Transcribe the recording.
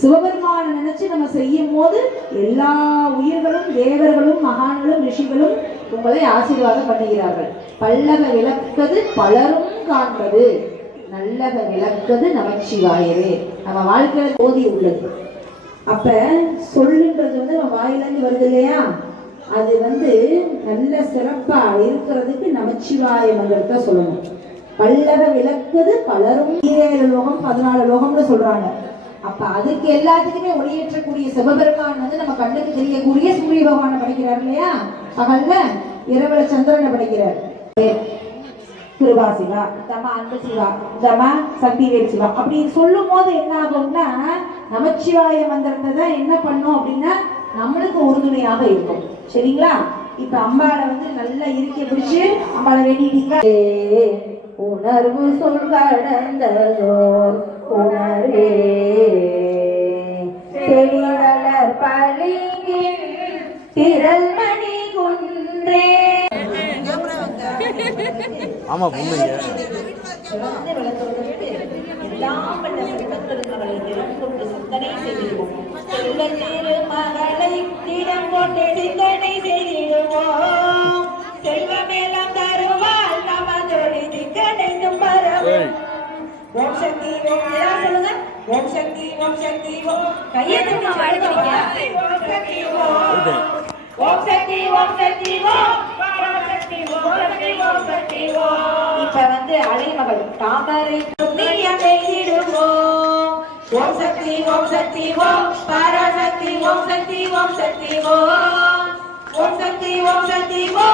சிவபெருமானை நினைச்சு நம்ம செய்யும் போது எல்லா உயிர்களும் தேவர்களும் மகான்களும் ரிஷிகளும் உங்களை ஆசீர்வாதம் பண்ணுகிறார்கள். பல்லவ விளக்கது பலரும் காண்பது. நல்லக விளக்கது நமச்சிவாயவே. நம்ம வாழ்க்கையில போதி உள்ளது. அப்ப சொல்லுன்றது வந்து நம்ம வாயிலிருந்து வருது இல்லையா? அது வந்து நல்ல சிறப்பா இருக்கிறதுக்கு நமச்சிவாய மந்திரத்தை சொல்லணும். பல்லவ விளக்குது பலரும் ஈரேழு லோகம் பதினாலு லோகம்னு சொல்றாங்க. அப்ப அதுக்கு எல்லாத்துக்குமே ஒளியேற்றக்கூடிய சிவபெருமான் வந்து நம்ம கண்ணுக்கு தெரியக்கூடிய சூரிய பகவானை படைக்கிறார் இல்லையா? பகல்ல இரவல சந்திரனை படைக்கிறார். திருவா சிவா தம அன்பு சிவா தமா சக்திவேல் சிவா. அப்படி சொல்லும் போது என்ன ஆகும்னா நமச்சிவாய மந்திரத்தை தான் என்ன பண்ணும் அப்படின்னா நம்மளுக்கு உறுதுணையாக இருக்கும். சரிங்களா? இப்ப அம்பாவை வந்து நல்லா இருக்க பிடிச்சு அம்பாவை வேண்டிட்டீங்க உணர்வு சொல் கடந்ததோர் உணர்வே. தெளிவளர் பளிங்கின் திரள் மணி குன்றே. ஆமா பொண்ணுங்க எல்லாம் சிந்தனை செய்திடுவோம் ஓம் சக்தி ஓம் எல்லாரும் சொல்லுங்க ஓம் சக்தி ஓம் சக்தி ஓம் கையை தட்டி சொல்லுங்க ஓம் சக்தி ஓம் ஓம் சக்தி ஓம் சக்தி ஓம் இப்ப வந்து அலைமகள் தாமரை புண்ணியம் செய்திடுவோம் ஓம் சக்தி ஓம் சக்தி ஓம் பராசக்தி ஓம் சக்தி ஓம் சக்தி ஓம் ஓம் சக்தி ஓம் சக்தி ஓம்